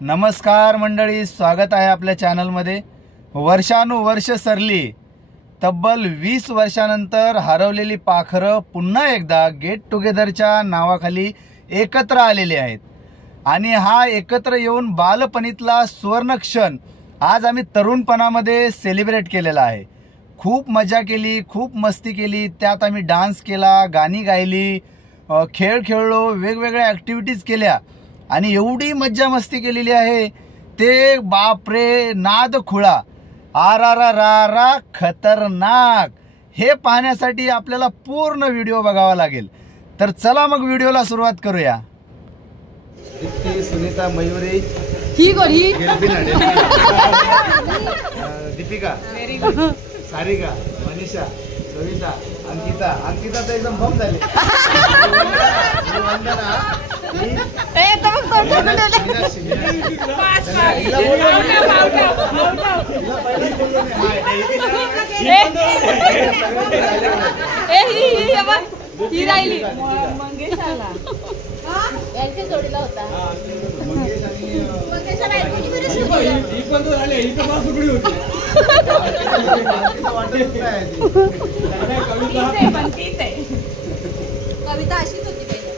नमस्कार मंडळी, स्वागत आहे आपल्या चॅनलमध्ये। वर्षानुवर्ष सरली, तब्बल 20 वर्षानंतर हरवलेली पाखरं पुन्हा एकदा गेट टुगेदरच्या नावाखाली एकत्र आलेली आहेत। आणि हा एकत्र येऊन बालपणीतला सुवर्ण क्षण आज आम्ही तरुणपणामध्ये सेलिब्रेट केलेला आहे। खूप मजा केली, खूप मस्ती केली, त्यात आम्ही डान्स केला, गाणी गायली, खेळ खेळलो, वेगवेगळ्या ॲक्टिव्हिटीज केल्या आणि एवढी मज्जा मस्ती केलेली आहे ते बापरे नाद खुळा आरारारारा खतरनाक। हे पाहण्यासाठी आपल्याला पूर्ण व्हिडिओ बघावा लागेल। तर चला मग व्हिडिओला सुरुवात करूया। दीप्ती, सुनीता, मयुरी, ही कोणी दीपिका, सारिका, मनीषा, सविता, अंकिता। अंकिता तर एकदम बम झाली। ही राहिली यांच्या जोडीला होता कविता अशीच होती पहिले।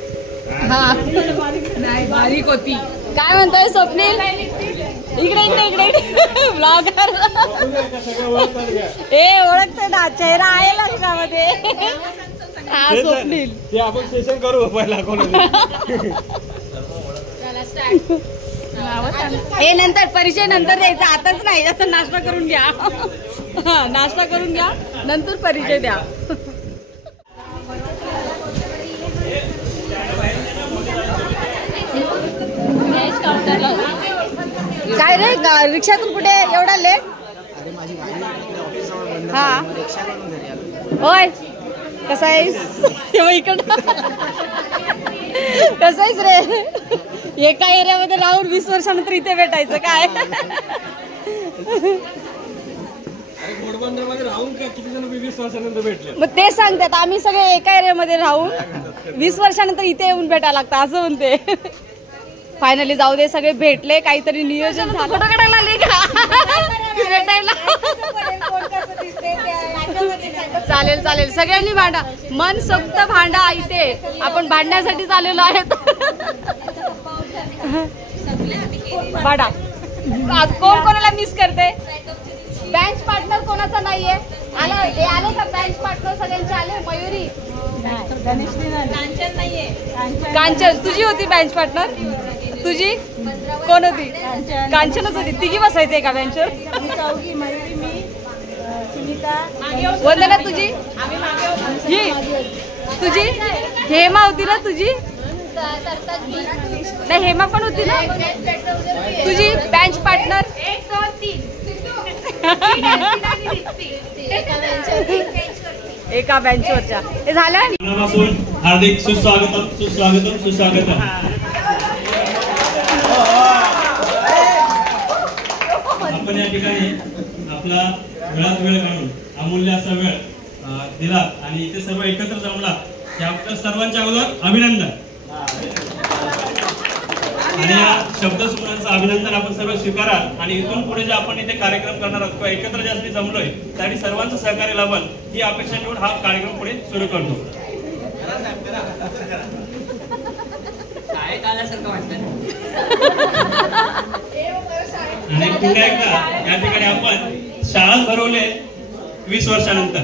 नाही बारीक होती। काय म्हणतोय स्वप्नील? इकडे इकडे इकडे ब्लॉगर ओळखते ना, चेहरा आहे लक्षामध्ये। हा स्वप्नील, ते आपण सेशन करू पहिला हे नंतर परिचय नंतर द्यायचा, आताच नाही। आता नाश्ता करून घ्या, नाश्ता करून घ्या, नंतर परिचय द्या। काय रे, रिक्षातून कुठे एवढा लेट? हा होय, कसा आहेस? इकडं कसं आहेस रे? एका एरियामध्ये राहून 20 वर्षानंतर इथे भेटायचं काय? मग ते सांगतात, आम्ही सगळे एका एरियामध्ये राहून 20 वर्षानंतर इथे येऊन भेटायला लागतं असं म्हणते। फायनली जाऊ दे, सगळे भेटले, काहीतरी नियोजन झालं। फोटो काढायला आले का भेटायला? चालेल चालेल, सगळ्यांनी भांडा, मनसोक्त भांडा। इथे आपण भांडण्यासाठी आलेलो आहेत। भांडा। आज कोण कोणाला मिस करते? बँच पार्टनर कोणाचा नाहीये? आले का बँच पार्टनर? सगळ्यांचे आले? मयुरी, कांचन नाहीये। कांचन तुझी होती बँच पार्टनर? तुझी कोण होती? कांचनच होती। तिघी बसायचे का बेंचवर? चौघी, मयुरी, मी, सुनीता, वंदना तुझी? ही तुझी? हेमा होती ना तुझी? नाही, हेमा पण होती ना तुझी बँच पार्टनर? एका बेंचवरच्या। हे झालं? हार्दिक सुस्वागतम सुस्वागतम सुस्वागतम। आपण या ठिकाणी आपला वेळात वेळ काढून अमूल्य असा वेळ दिला आणि इथे सर्व एकत्र जमला, त्याबद्दल सर्वांच्या अगोदर अभिनंदन। आणि या शब्दसुमनांचं अभिनंदन आपण सर्व स्वीकाराल आणि इथून पुढे जे आपण इथे कार्यक्रम करणार आहोत किंवा एकत्र ज्यासाठी जमलोय त्यासाठी सर्वांचं सहकार्य लाभल ही अपेक्षा ठेवून हा कार्यक्रम पुढे सुरू करतो। आणि पुन्हा एकदा या ठिकाणी आपण शाळा भरवले 20 वर्षानंतर।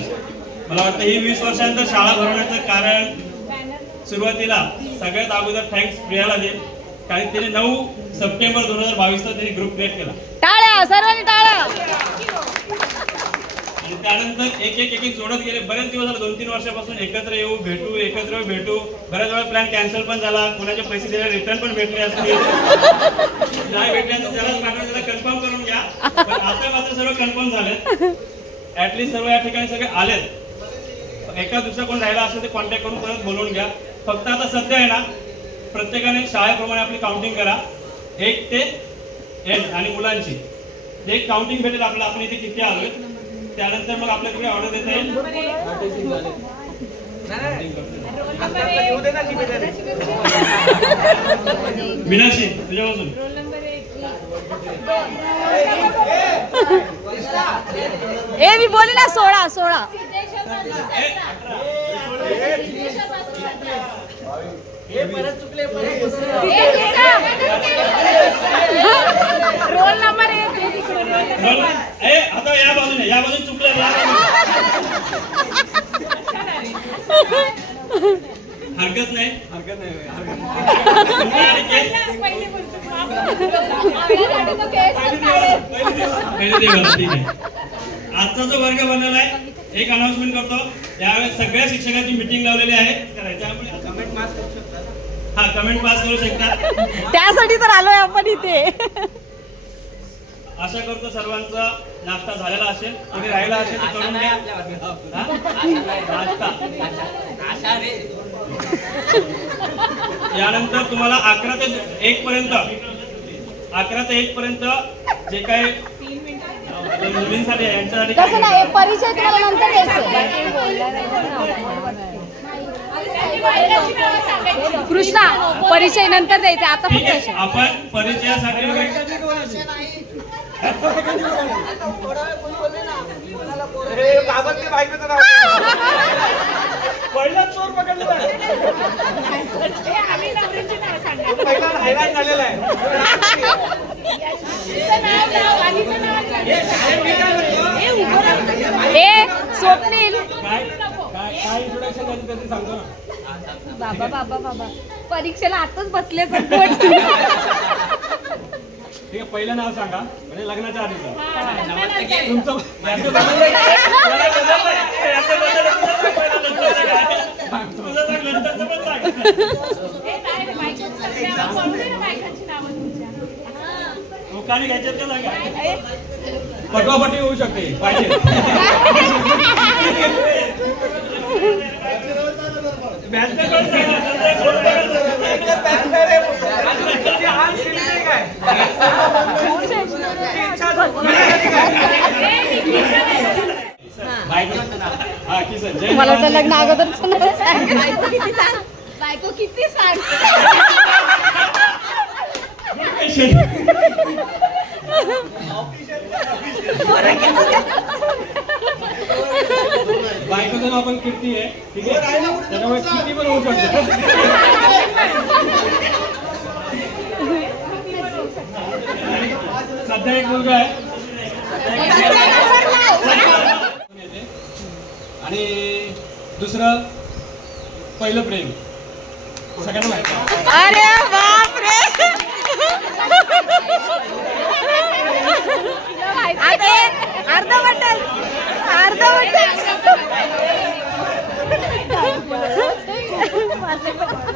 मला वाटतं ही 20 वर्षानंतर शाळा भरवण्याचं कारण सुरुवातीला सगळ्यात अगोदर थँक्स प्रियाला दे, कारण तिने 9 सप्टेंबर 2022 ला तिने ग्रुप क्रिएट केला। टाळ्या, सर्वांनी टाळ्या। आणि त्यानंतर एक एक जोडत गेले। बरेच दिवस झाले, 2-3 वर्षापासून एकत्र येऊ, भेटू, एकत्र भेटू। बऱ्याच वेळा प्लॅन कॅन्सल पण झाला, कोणाचे पैसे दिले रिटर्न पण भेटले असतील, नाही भेटल्याचं त्याला पाठवून त्याला कन्फर्म करून घ्या। पण आता मात्र सर्व कन्फर्म झाले, ऍटलीस्ट सर्व या ठिकाणी सगळे आलेत। एका दुसरा कोण राहिला असेल ते कॉन्टॅक्ट करून परत बोलवून घ्या। फक्त आता सध्या आहे ना, प्रत्येकाने शाळेप्रमाणे आपली काउंटिंग करा, 1 ते N आणि मुलांची एक काउंटिंग भेटेल आपल्याला, आपण इथे किती आलोय, त्यानंतर मग आपल्याकडे ऑर्डर देता येईल। मीनाक्षी तुझ्यापासून ए मी बोलले ना 16 रोल नंबर 1 आता या बाजूने चुकलं हरकत नाही आजचा जो वर्ग बनवला आहे एक अनाउन्समेंट करतो. यावेळेस सगळ्या शिक्षकांची मीटिंग लावलेली आहे. कमेंट पास करू शकता. त्यासाठी तर आलोय आपण इथे. आशा करतो सर्वांचा नाश्ता झालेला असेल. कोणी राहिला असेल तर करून द्या नाश्ता. यानंतर तुम्हाला 11 ते 1 पर्यंत जे काय मुलींसाठी यांच्यासाठी तसं नाही, परिचय तुम्हाला नंतर द्यायचं. कृष्णा परिचय नंतर द्यायचा. आता ठीक आहे, आपण परिचयासाठी पहिला चोर पकडला पहिला हैराण झालेला आहे. स्वप्नील काय इंट्रोडक्शन द्यायचं ते सांगतो ना. बाबा परीक्षेला आताच बसले. ठीक आहे, पहिलं नाव सांगा म्हणजे लग्नाच्या आधीचं. तुमचं लोकांनी घ्यायचे ते सांगा. पटवापटी होऊ शकते पाहिजे. मला तर लग्न अगोदरच बायको किती सांग. बायकोचं नाव पण कीर्ती आहे. ठीक आहे, त्याच्यामुळे कीर्ती पण होऊ शकते. सध्या एक मुलगा आहे आणि दुसरं पहिलं प्रेम सगळ्यांना माहिती आहे. अरे बापरे. अर्ध बटल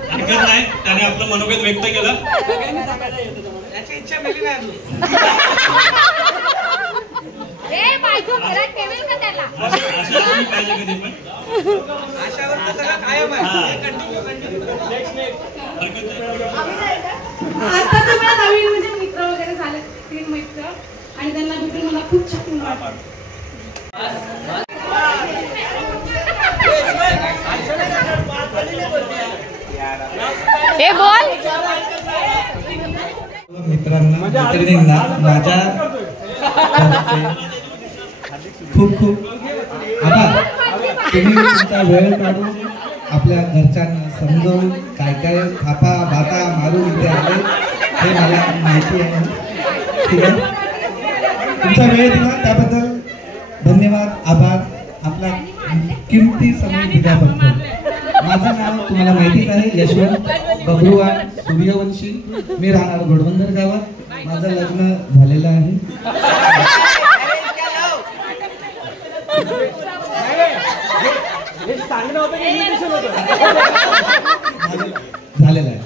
हरकत नाही, त्याने आपलं मनोगत व्यक्त केलं. इच्छा मिळली नाही बायको घरात ठेवेल का त्याला. पाहिजे कधी पण आशावर सगळं कायम आहे. आता तर मला नवीन म्हणजे मित्र वगैरे झाले 3 मित्र आणि त्यांना भेटून मला खूप छान वाटलं. हे बोल. मित्रांना मैत्रिणींना माझ्या खूप खूप आभार. तुम्ही तुमचा वेळ काढून आपल्या घरच्यांना समजावून काय काय थापा बाता मारून इथे आले हे मला माहिती आहे. ठीक आहे, तुमचा वेळ दिला त्याबद्दल धन्यवाद, आभार. आपला किमती समय दिल्याबद्दल. माझं नाव तुम्हाला माहितीच आहे, यशवंत बबरूवाड सूर्यवंशी. मी राहणार घोडबंदर गावात. माझं लग्न झालेलं आहे. झालेलं आहे.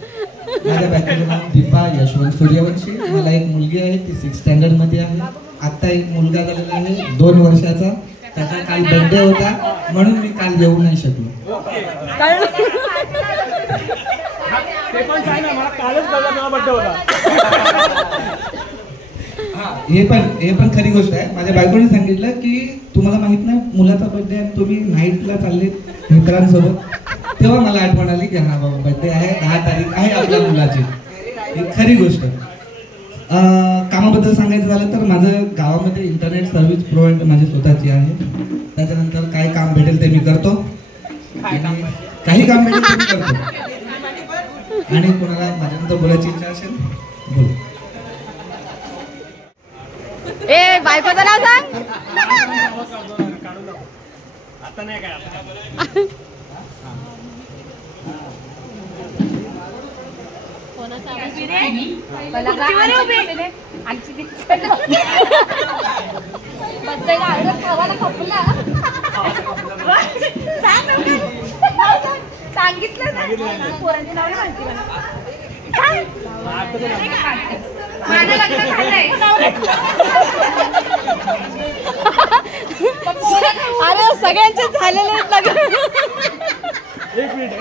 माझ्या बायकोचं नाव दीपा यशवंत सूर्यवंशी. मला एक मुलगी आहे, ती 6th स्टँडर्ड मध्ये आहे. आता एक मुलगा झालेला आहे 2 वर्षाचा. त्याचा काल बर्थडे होता म्हणून मी काल येऊ नाही शकलो. ते पण काय ना, मला कालच माझा बर्थडे होता. हे पण खरी गोष्ट आहे. माझ्या बायकोने सांगितलं की तुम्हाला माहित नाही मुलाचा बर्थडे आहे, तुम्ही नाईटला चालले मित्रांसोबत. तेव्हा मला आठवण आली की हा बाबा बर्थडे आहे, 10 तारीख आहे आपल्या मुलाची. ही खरी गोष्ट. कामाबद्दल सांगायचं झालं तर माझं गावामध्ये इंटरनेट सर्व्हिस प्रोव्हाइडर माझी स्वतःची आहे. त्याच्यानंतर काय काम भेटेल ते मी करतो, काही काम भेटेल ते मी करतो. आणि कोणाला माझ्यानंतर बोलायची इच्छा असेल बोल. ए बायकोचं नाव सांग. आता नाही काय सांगितलं पोरांची नाव माहिती माझं लग्न झालंय. अरे सगळ्यांचे झालेले आहेत लग्न. एक मिनिट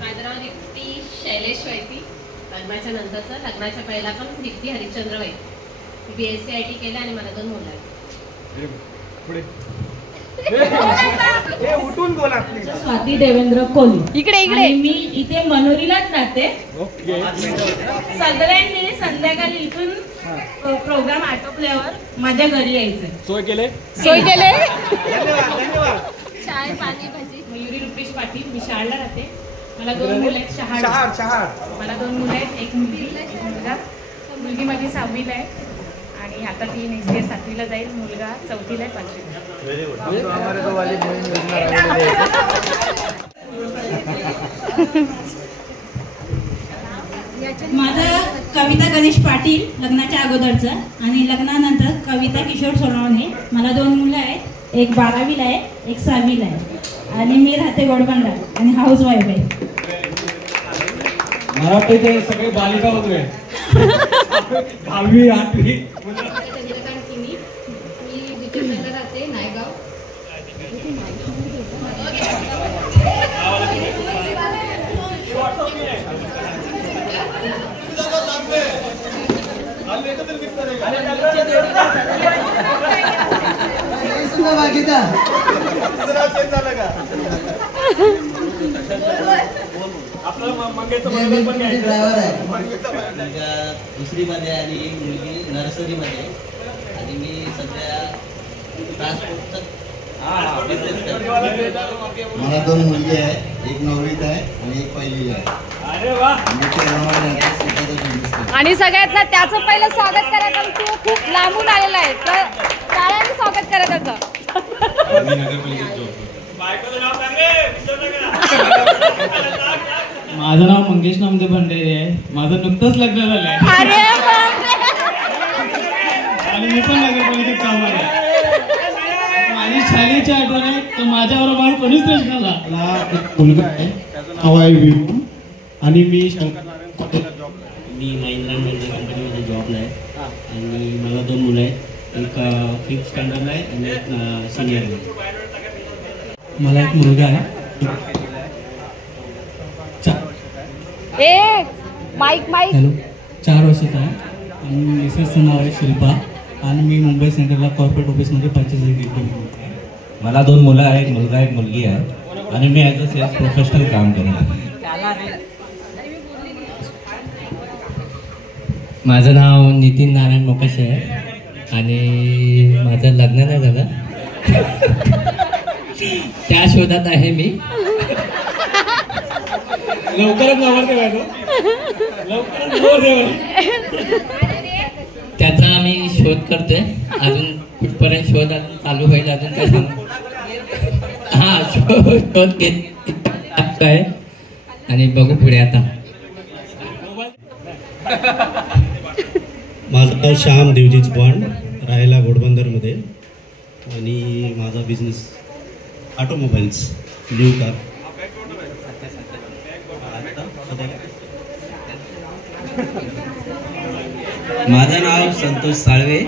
माझं नाव दीप्ती शैलेश वैती. लग्नाच्या नंतरचं, लग्नाच्या पहिला पण दीप्ती हरिश्चंद्र वैती. BSc IT केलं आणि मला 2 मुलं आहेत. उठून बोला. स्वाती देवेंद्र कोली. इकडे आणि मी इथे मनोरीलाच राहते. सगळ्यांनी संध्याकाळी इथून प्रोग्राम आटोपल्यावर माझ्या घरी यायचं. सोय केले. धन्यवाद. शाळेत पाणी भाजी. मयुरी रुपेश पाटील. मी शाळेला राहते. मला 2 मुलं आहेत. शहाड. मला 2 मुलं आहेत, एक मुलगी एक मुलगा. मुलगी माझी 6वीला आहे आणि आता ती नेक्स्ट इयर 7वीला जाईल. मुलगा 4थीला आहे, 5वीला. माझं कविता गणेश पाटील, लग्नाच्या अगोदरचं. आणि लग्नानंतर कविता किशोर सोनवणे. मला 2 मुलं आहेत, एक 12वीला आहे, एक 6वीला आहे. आणि मी राहते गोडबंडा आणि हाऊस वाईफ आहे. मला ते सगळे बालिका होते. 10वी 8वी. मी विजयनगरला राहते, नायगाव. ड्रायव्हर आहे. दुसरीमध्ये आणि एक मुलगी नर्सरीमध्ये. आणि मी सध्या ट्रान्सपोर्टचं बिझनेस करतो. मला 2 मुलगी आहे, एक 9वीत आहे आणि एक 1लीला आहे. आणि सगळ्यात ना त्याचं पहिलं स्वागत करा, कारण तो खूप लांबून आलेला आहे. तर टाळ्याने स्वागत करा त्याचं. माझं नाव मंगेश नामदेव भंडारी आहे. माझं नुकतंच लग्न झालंय आणि मी पण नगरपालिकेत कामाला आहे. माझी शाळेची आठवण आहे तर माझ्याबरोबर पोलीस स्टेशनला मला एक मुलगा आहे, नाव आहे विरू. आणि मी महिंद्रा कंपनीमध्ये जॉबला आहे. आणि मला 2 मुलं आहेत, एक 5th स्टँडर्डला आहे आणि एक सिनियरला. मला एक मुलगा आहे. माईक हॅलो, 4 वर्षाचा आहे. आणि मिसेसचं नाव आहे शिल्पा. आणि मी मुंबई सेंट्रलला कॉर्पोरेट ऑफिसमध्ये परचेस एक्झिक्युटिव्ह. मला 2 मुलं आहेत, एक मुलगा एक मुलगी आहे. आणि मी ॲज अ सेल्स प्रोफेशनल काम करत आहे. माझं नाव नितीन नारायण मोकाशे आहे आणि माझं लग्न नाही झालं. त्या शोधात आहे मी. लवकरच नवरदेव आहे तो. लवकरच नवरदेव आहे. त्याचा आम्ही शोध करतोय. अजून कुठपर्यंत शोध चालू होईल अजून काय सांगू. हा शोध घेत आहे आणि बघू पुढे आता. माझं नाव श्याम देवजी चव्हाण, राहायला घोडबंदरमध्ये. आणि माझा बिझनेस ऑटोमोबाईल्स, न्यू कार. माझं नाव संतोष साळवे.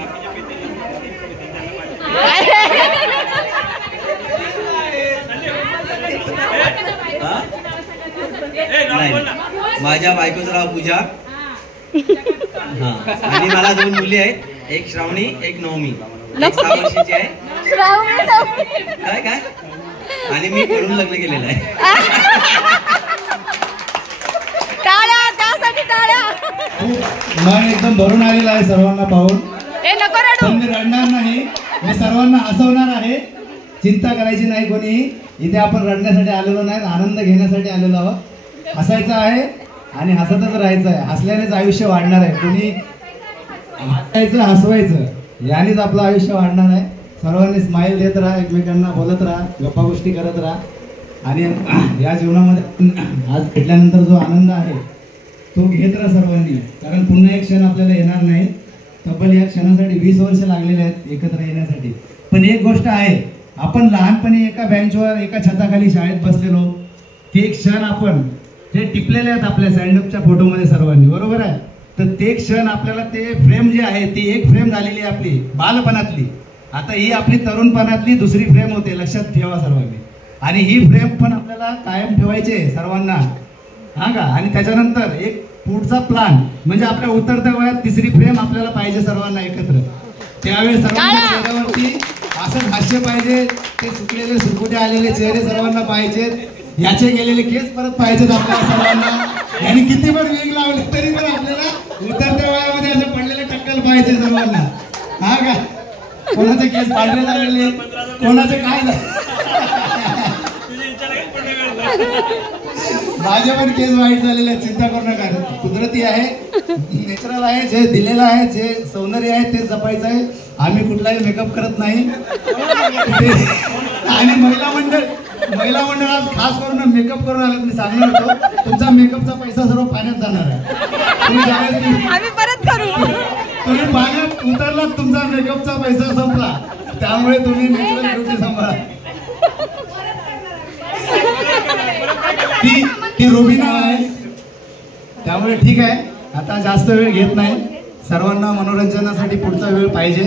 माझ्या बायकोचं नाव पूजा. हा आणि मला 2 मुली आहेत, एक श्रावणी एक नवमी. एक 6 वर्षाची आहे. काय काय आणि मी पळून लग्न केलेलं आहे. टाळ्या त्यासाठी टाळ्या. मन एकदम भरून आलेलं आहे सर्वांना पाहून. पण मी रडणार नाही, मी सर्वांना हसवणार आहे. चिंता करायची नाही कोणी. इथे आपण रडण्यासाठी आलेलो नाही, आनंद घेण्यासाठी आलेलो आहोत. हसायचं आहे आणि हसतच राहायचं आहे. हसल्यानेच आयुष्य वाढणार आहे. कोणी हसायचं हसवायचं यानेच आपलं आयुष्य वाढणार आहे. सर्वांनी स्माइल देत राहा, एकमेकांना बोलत राहा, गप्पा गोष्टी करत राहा. आणि या जीवनामध्ये आज भेटल्यानंतर जो आनंद आहे तो घेत राहा सर्वांनी. कारण पुन्हा एक क्षण आपल्याला येणार नाही. तब्बल या क्षणासाठी 20 वर्ष लागलेले आहेत एकत्र येण्यासाठी. पण एक गोष्ट आहे, आपण लहानपणी एका बेंचवर एका छताखाली शाळेत बसलेलो. ते क्षण आपण जे टिपलेले आहेत आपल्या स्टँडअपच्या फोटोमध्ये सर्वांनी, बरोबर आहे. तर ते क्षण आपल्याला ते फ्रेम जे आहे ती एक फ्रेम झालेली आहे आपली बालपणातली. आता ही आपली तरुणपणातली दुसरी फ्रेम होते, लक्षात ठेवा सर्वांनी. आणि ही फ्रेम पण आपल्याला कायम ठेवायची आहे सर्वांना, हा का. आणि त्याच्यानंतर एक पुढचा प्लॅन म्हणजे आपल्या उतरत्या वयात तिसरी फ्रेम आपल्याला पाहिजे सर्वांना एकत्र. त्यावेळेस सर्वांच्या चेहऱ्यावरती असं हास्य पाहिजे. ते सुकलेले सुरकुटे आलेले चेहरे सर्वांना पाहिजेत. याचे गेलेले केस परत पाहिजेत आपल्याला सर्वांना. आणि किती पण वेग लावले तरी पण आपल्याला उतरत्या वयामध्ये असे पडलेले टक्कल पाहिजे सर्वांना, हा का. कोणाचे केस पांढरे झालेले, कोणाचे काय माझे पण केस वाईट झालेले, चिंता करू नका. कुदरती आहे, नॅचरल आहे. जे दिलेलं आहे, जे सौंदर्य आहे ते जपायचं आहे. आम्ही कुठलाही मेकअप करत नाही. आणि महिला मंडळ आज खास करून मेकअप करून आले. मी सांगणार होतो तुमचा मेकअपचा पैसा सर्व पाण्यात जाणार आहे. आम्ही परत करू. तुम्ही पाण्यात उतरलात, तुमचा मेकअपचा पैसा संपला. त्यामुळे तुम्ही नॅचरल ब्युटी सांभाळा. ती रुबीना आहे, त्यामुळे ठीक आहे. आता जास्त वेळ घेत नाही. सर्वांना मनोरंजनासाठी पुढचा वेळ पाहिजे.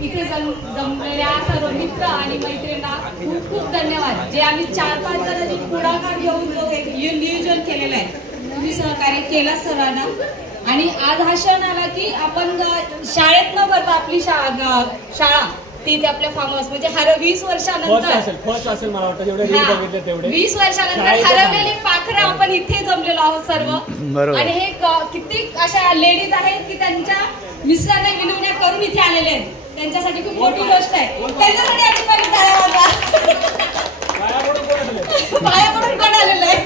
इथे जमलेल्या सर्व मित्र आणि मैत्रिणींना खूप खूप धन्यवाद. जे आम्ही 4-5 जणांनी पुढाकार घेऊन जो नियोजन केलेलं आहे, तुम्ही सहकार्य केलं सर्वांना. आणि आज हा क्षण आला की आपण शाळेत न भरता आपली शाळा ती आपल्या फार्म हाऊस म्हणजे 20 वर्षानंतर 20 वर्षानंतर हरवलेली पाखरं आपण इथे जमलेलो आहोत सर्व. आणि हे किती अशा लेडीज आहेत की त्यांच्या मिस्टरांना विनवण्या करून इथे आलेले आहेत. त्यांच्यासाठी खूप मोठी गोष्ट आहे. त्यांच्यासाठी आम्ही पहिली टाळ्या वाजवा. पाया पडून कोण आलेलं आहे.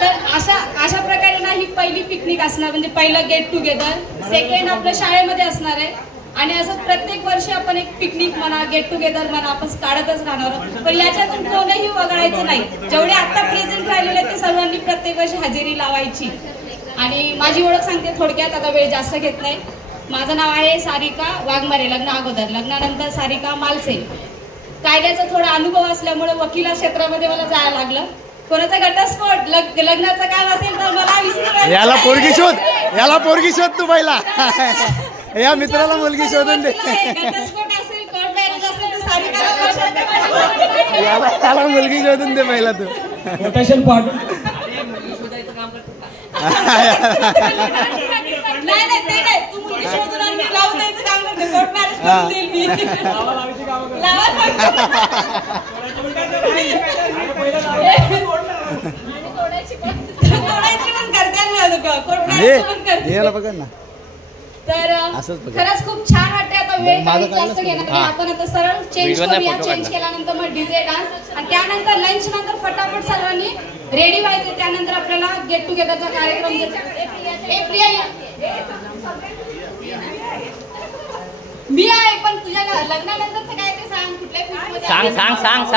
तर अशा प्रकारे ना ही पहिली पिकनिक असणार, म्हणजे पहिलं गेट टुगेदर. सेकंड आपल्या शाळेमध्ये असणार आहे. आणि असं प्रत्येक वर्षी आपण एक पिकनिक म्हणा, गेट टुगेदर म्हणा, आपण काढतच राहणार. पण याच्यातून कोणीही वगळायचं नाही. जेवढे आता प्रेझेंट राहिलेले ते सर्वांनी प्रत्येक वर्षी हजेरी लावायची. आणि माझी ओळख सांगते थोडक्यात, आता वेळ जास्त घेत नाही. माझं नाव आहे सारिका वाघमारे. लग्न अगोदर, लग्नानंतर सारिका मालसे. कायद्याचा थोडा अनुभव असल्यामुळे वकिला क्षेत्रामध्ये मला जायला लागलं. कोणाचा घटस्फोट लग्नाचं काम असेल तर मला याला पोरगी शोध तू पहिला. या मित्राला मुलगी शोधून दे. घटस्फोट असेल, कोर्ट मॅरेज असेल तर सारिकाला याला मुलगी शोधून दे पहिला तू. कोटेशन पाठ. नाही ते नाही, तू मुलगी शोधून आणि मी लावून द्यायचं काम करते. कोर्ट मॅरेज करून देईल मी. तर खरंच खूप छान वाटते. आता वेळ जास्त घेणार आपण आता सरळ चेंज करूया. चेंज केल्यानंतर मग डीजे डान्स आणि त्यानंतर लंच नंतर फटाफट सर्वांनी रेडी व्हायचे. त्यानंतर आपल्याला गेट टुगेदरचा कार्यक्रम. मी आहे पण तुझ्या लग्नानंतरचं काय ते सांग. कुठल्या सांग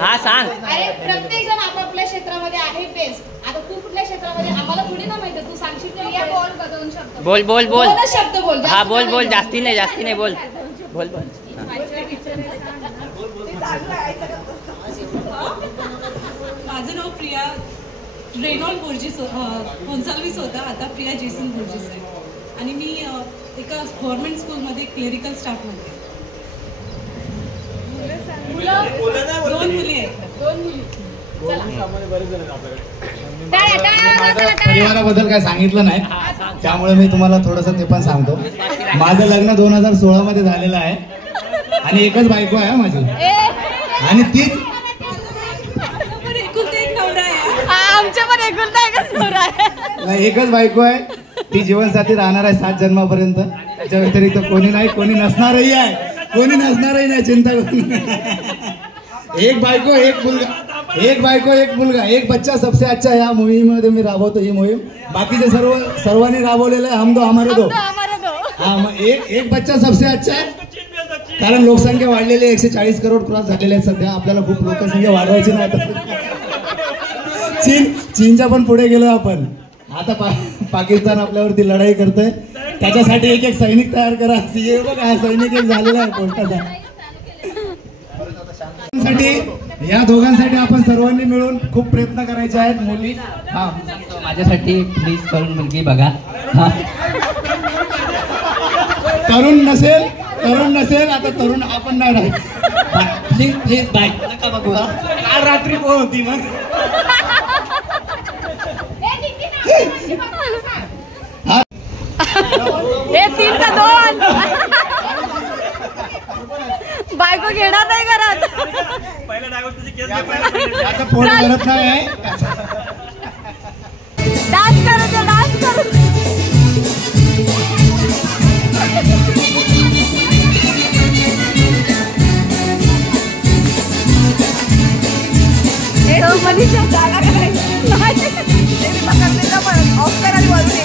हा सांग. अरे प्रत्येक जण आपापल्या क्षेत्रामध्ये आहे बेस्ट. आता तू कुठल्या क्षेत्रामध्ये आम्हाला थोडी ना माहिती. तू सांगशील तर या बोल बदलून शब्द बोल शब्द बोल. हा बोल जास्ती नाही बोल. माझं नाव प्रिया रेनॉल्ड गोन्साल्विस होता. आता प्रिया जेसन बोर्जिस आहे. आणि मी एका गव्हर्नमेंट स्कूलमध्ये क्लेरिकल स्टाफमध्ये. 2 मुली आहेत. परिवाराबद्दल काय सांगितलं नाही, त्यामुळे मी तुम्हाला थोडंसं ते पण सांगतो. माझं लग्न 2016 मध्ये झालेलं आहे आणि एकच बायको आहे माझी, आणि तीच एकच बायको आहे. ती जीवनसाथी राहणार आहे 7 जन्मापर्यंत. त्याच्या व्यतिरिक्त कोणी नाही, कोणी नसणारही आहे, कोणी नसणारही नाही, चिंता करू. एक बायको एक मुलगा, एक बायको एक मुलगा, एक बच्चा सबसे अच्छा. या मोहिमेमध्ये मी राबवतो ही मोहीम. बाकीचे सर्वांनी राबवलेलं आहे हम दो हमारे दो. हा, मग एक बच्चा सबसे अच्छा आहे. कारण लोकसंख्या वाढलेली 140 करोड क्रॉस झालेले आहेत सध्या. आपल्याला खूप लोकसंख्या वाढवायची नाही. चीनच्या पण पुढे गेलो आपण. आता पाकिस्तान आपल्यावरती लढाई करतोय. त्याच्यासाठी एक सैनिक तयार करा. हे बघा, हा सैनिक एक झालेला आहे कोर्टाचा. या दोघांसाठी आपण सर्वांनी मिळून खूप प्रयत्न करायचे आहेत. मुली माझ्यासाठी प्लीज करून मुलगी बघा. तरुण नसेल आता तरुण आपण नाही राहील. प्लीज प्लीज बाय नका बघू. काल रात्री कोण होती मग? हे 3 का 2 बायको घेणार नाही घरात. आता फोन करत नाही. डान्स करू दे, डान्स करू. मनीषा जागा करायची ऑफ करायला बोलते.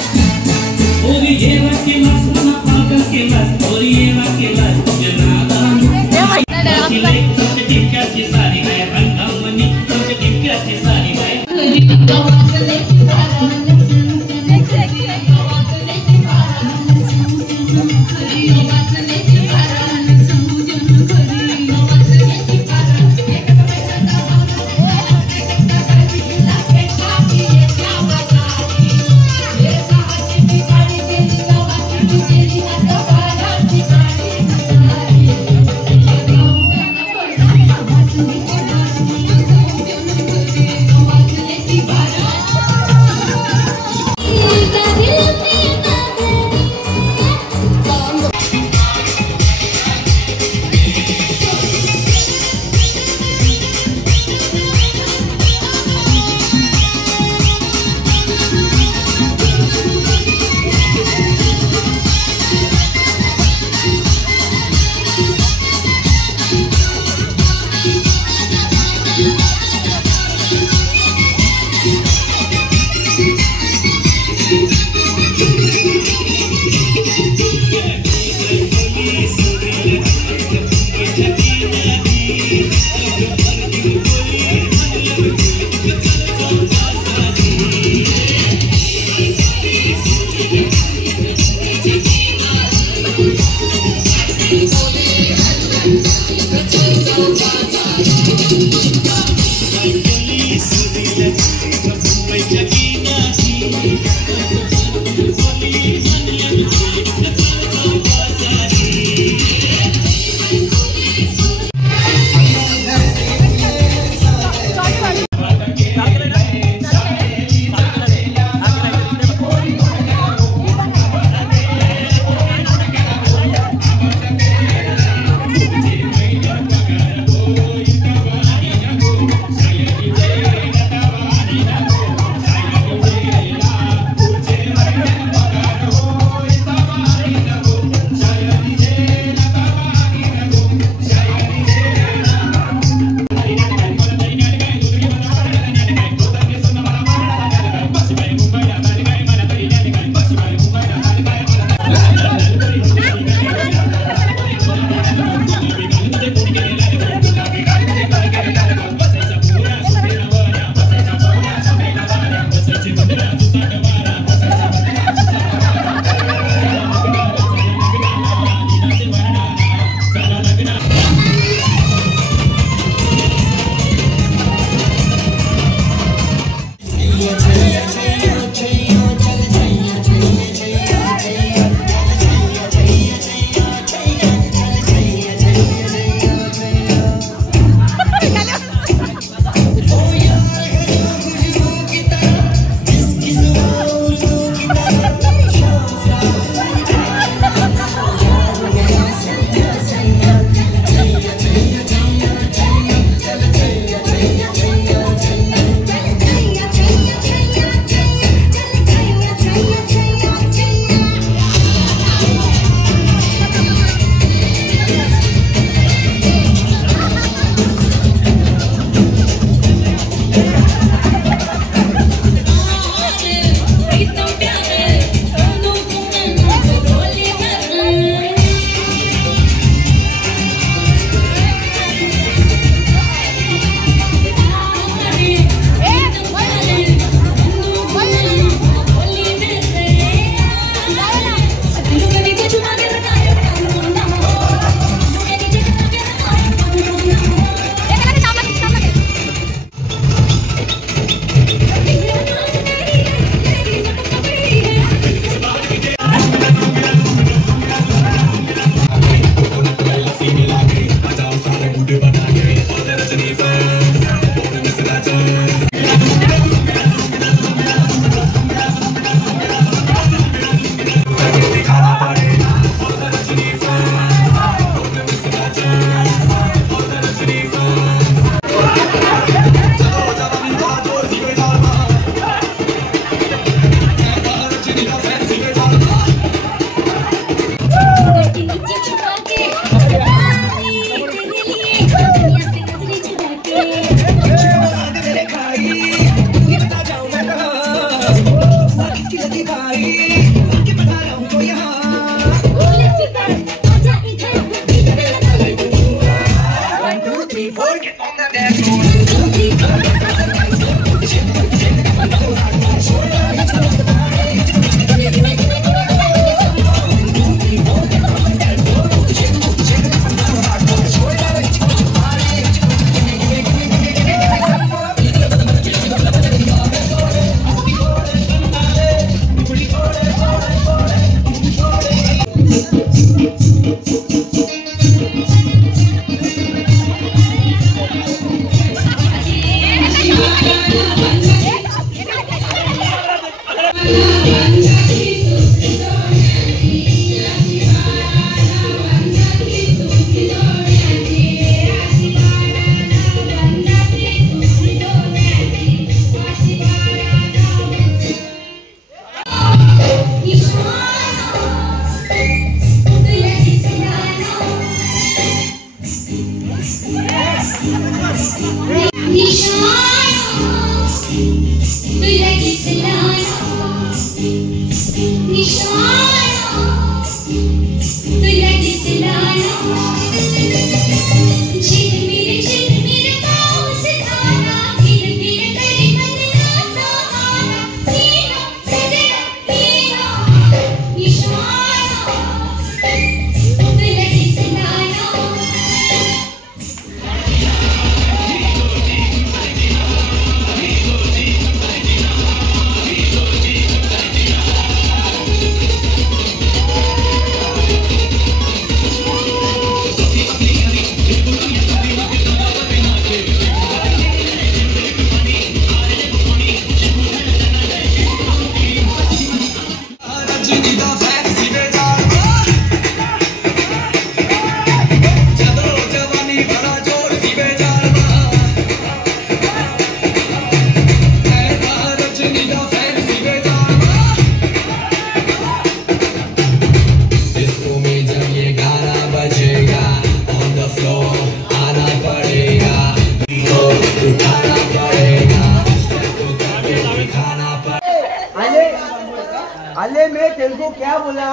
तेरे को क्या बोला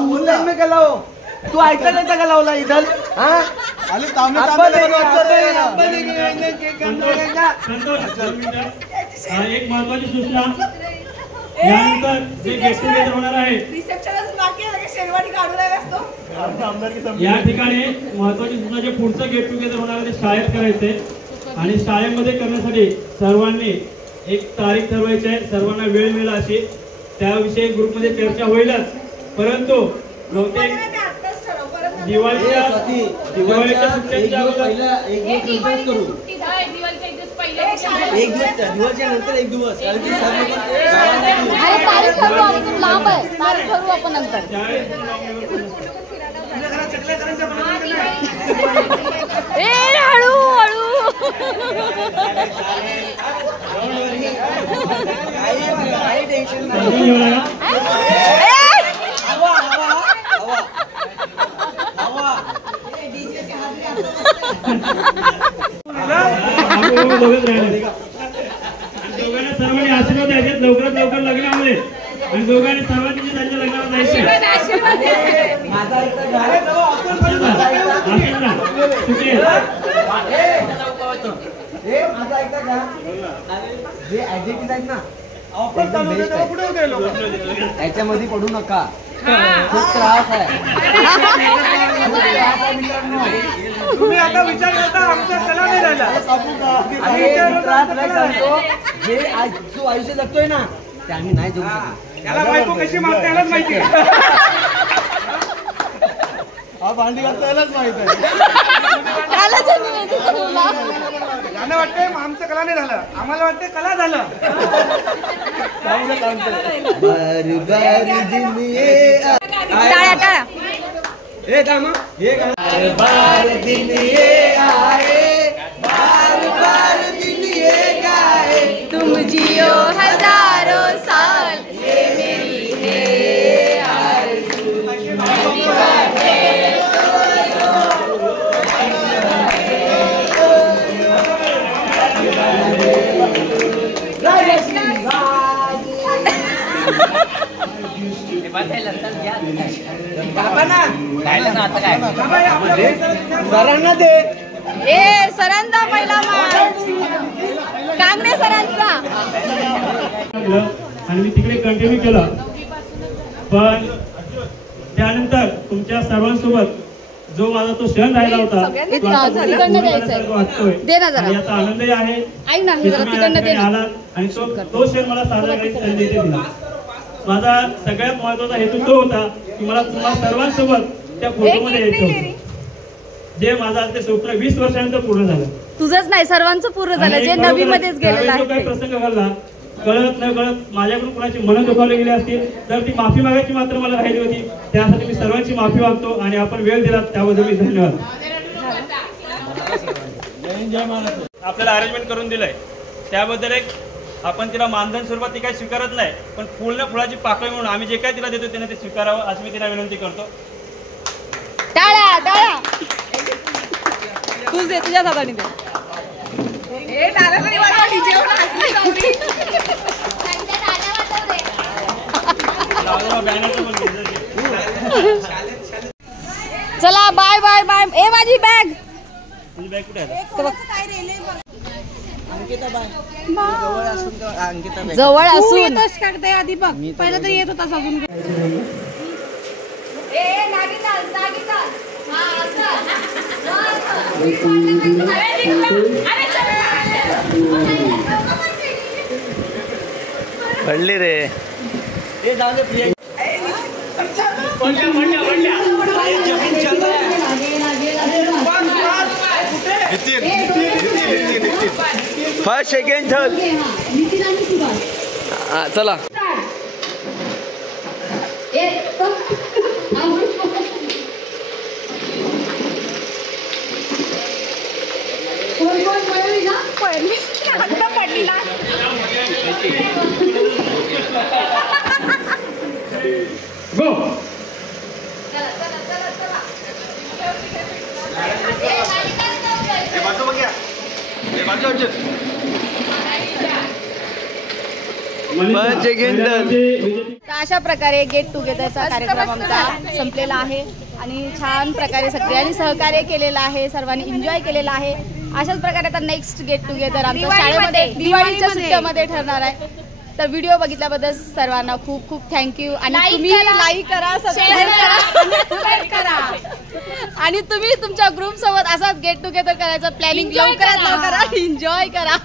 बोलने में गला हो तू ऐका नाही का लावला इधर हाँ अरे तांबे एक महत्वाची सूचना यानंतर जे गेट टुगेदर होणार आहे या ठिकाणी महत्वाची सूचना जे पुढचं गेट टुगेदर होणार आहे ते शाळेत करायचंय आणि शाळेमध्ये करण्यासाठी सर्वांनी एक तारीख ठरवायची आहे. सर्वांना वेळ मिळेल अशी त्याविषयी ग्रुपमध्ये चर्चा होईलच. परंतु बहुतेक दिवाळीच्या सुट्ट्यांच्या अगोदर दिवाळीच्या नंतर एक दिवस लांब आहे तारीख ठरवू आपण नंतर. हळू हळू दोघांना सर्वांनी आशीर्वाद द्यायचे लवकरात लवकर लग्नामध्ये आणि दोघांनी सर्वांनी त्यांच्या लग्नावर जायचे. माझा ऐकता का जे ऍक्टिव्हिटीज आहेत ना त्याच्यामध्ये पडू नका. खूप त्रास आहे. तुम्ही आता विचार करता आमचा कला नाही राहिला. जे जो आयुष्य जगतोय ना ते आम्ही नाही जगू शकत. याला बायको कशी मारते यालाच माहिती आहे. हा भांडी घालता यालाच माहित आहे. यांना वाटतंय आमचं कला नाही झालं आम्हाला वाटतंय कला झालं. हे दामा हे बार दिन ये आए बार बार दिन ये गाए तुम जियो हजारों साल ये मेरी है आरज़ू. सरांना दे. ए सरांचा पहिला कांगणे सरांचा आणि मी तिकडे कंटिन्यू केलं. पण त्यानंतर तुमच्या सर्वांसोबत जो माझा तो क्षण राहिला होता याचा आनंदही आहे. आलात आणि तो क्षण मला साजरा करायची संधी दिला. माझा सगळ्यात महत्वाचा हेतू तो होता की मला तुम्हाला सर्वांसोबत त्या फोटोमध्ये यायचं. जे माझं आज ते स्वप्न 20 वर्षानंतर पूर्ण झालं. तुझंच नाही सर्वांचं पूर्ण झालं जे नवी मध्येच गेलेलं आहे. काही प्रसंग घडला कळत न कळत माझ्याकडून कुणाची मनं दुखावली गेली असतील तर ती माफी मागायची मात्र मला राहिली होती. त्यासाठी मी सर्वांची माफी मागतो आणि आपण वेळ दिला त्याबद्दल मी धन्यवाद. आपल्याला अरेंजमेंट करून दिलंय त्याबद्दल एक आपण तिला मानधन स्वरूपात ती काही स्वीकारत नाही पण पूर्ण फुलाची पाकळी म्हणून आम्ही जे काय तिला देतो त्याने ते स्वीकारावं अशी मी तिला विनंती करतो. टाळ्या टाळ्या तूच दे तुझ्या हाताने दे. चला बाय बाय बाय. ए माझी बॅग जवळ असून आधी बघ पहिला तर येत होता अजून. पडली रे. फर्स्ट सेकंड थर्ड चला. गो. तर अशा प्रकारे गेट टुगेदरचा कार्यक्रम आमचा संपलेला आहे आणि छान प्रकारे सगळ्यांनी सहकार्य केलेलं आहे, सर्वांनी एन्जॉय केलेला आहे. अशाच प्रकारे आता नेक्स्ट गेट टुगेदर आमच्या शाळेमध्ये दिवाळीच्या सुट्ट्यामध्ये ठरणार आहे. तर व्हिडिओ बघितल्याबद्दल सर्वांना खूप खूप थँक्यू. आणि तुम्ही लाईक करा, सबस्क्राईब करा आणि तुम्ही तुमच्या ग्रुप सोबत असाच गेट टुगेदर करायचं प्लॅनिंग लवकरात लवकर एन्जॉय करा.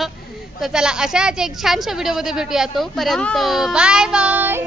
तर चला अशाच एक छानशा व्हिडिओ मध्ये भेटूया. तोपर्यंत बाय बाय.